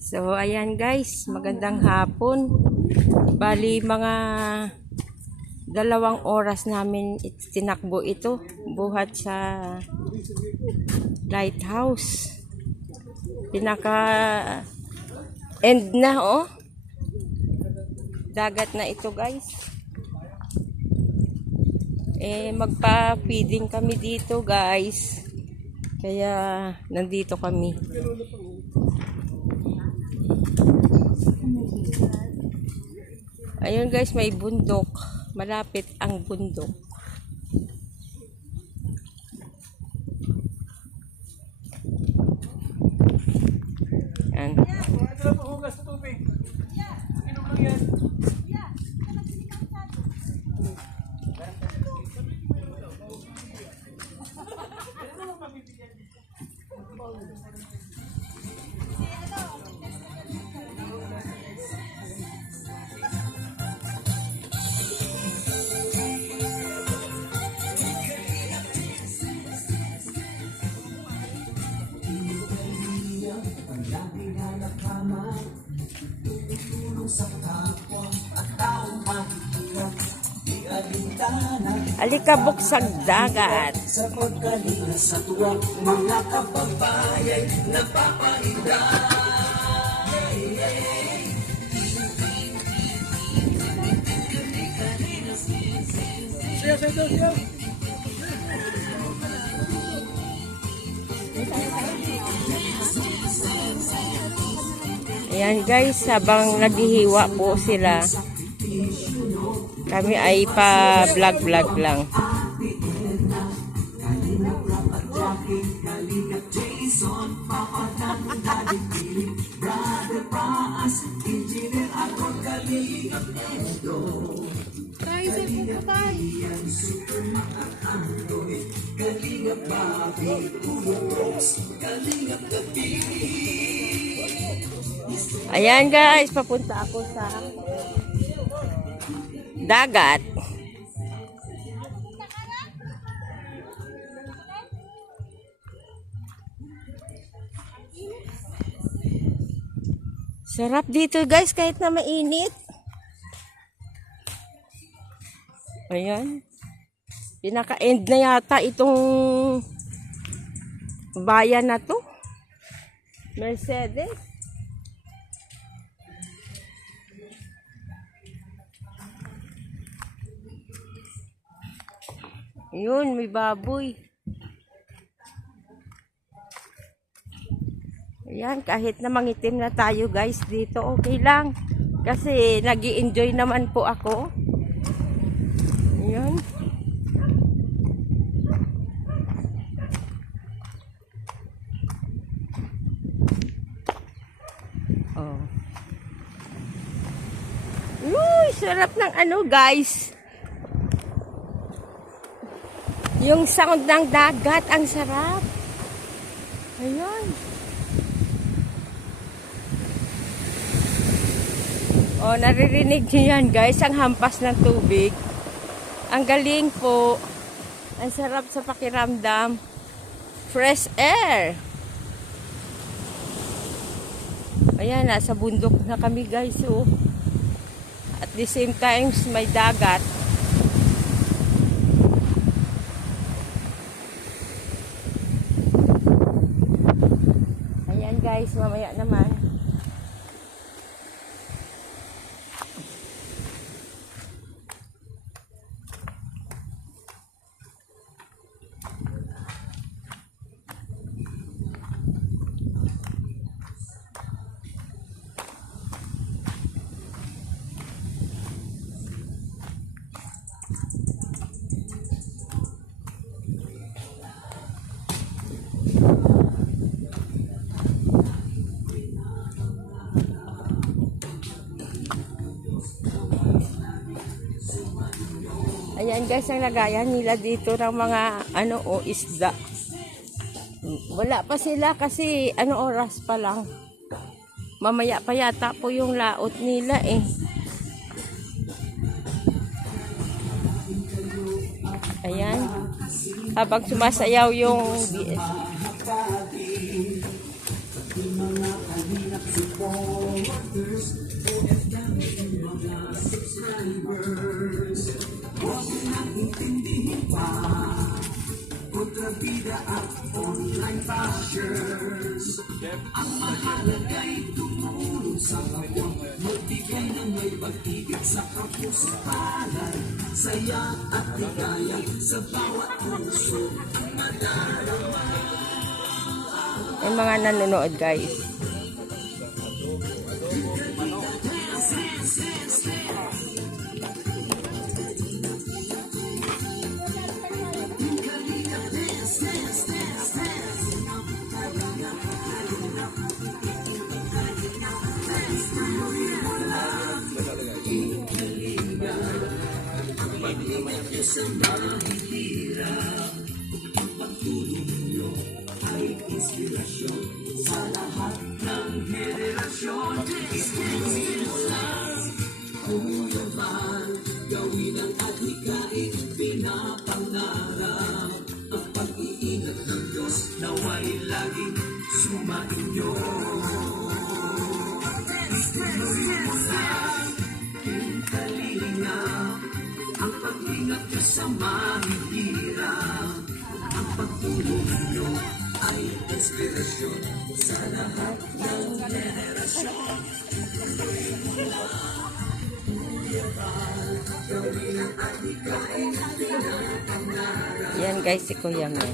So, ayan guys, magandang hapon. Bali, mga 2 oras namin tinakbo ito, buhat sa lighthouse. Pinaka end na, oh. Dagat na ito guys. Magpa-feeding kami dito guys. Kaya, nandito kami. Ayun guys, may bundok. Malapit ang bundok. Yan. Alikabok sa dagat. Sa pagkalinga sa tuwang mga kababayan napapahinda. Ayan guys, habang naghihiwa po sila, kami ay pa-vlog lang. Ayan guys, papunta ako sa dagat. Sarap dito guys, kahit na mainit. Ayan. Pinaka-end na yata itong bayan na to. Mercedes. Yun, may baboy. Ayan, kahit na mangitim na tayo guys dito, okay lang. Kasi nag-i-enjoy naman po ako. Ayan. Oh. Uy, sarap ng ano guys. Yung sound ng dagat, ang sarap. Ayan. Oh, naririnig niyo yan guys, ang hampas ng tubig. Ang galing po. Ang sarap sa pakiramdam. Fresh air. Ayan, nasa bundok na kami guys. Oh. At the same time, may dagat. Guys, mamaya naman. Ayan guys, ang lagayan nila dito ng mga isda. Wala pa sila kasi oras pa lang. Mamaya pa yata po yung laot nila eh. Ayan. Habang sumasayaw yung BS. May mga nanonood guys. Yan guys, si Kuya Mel.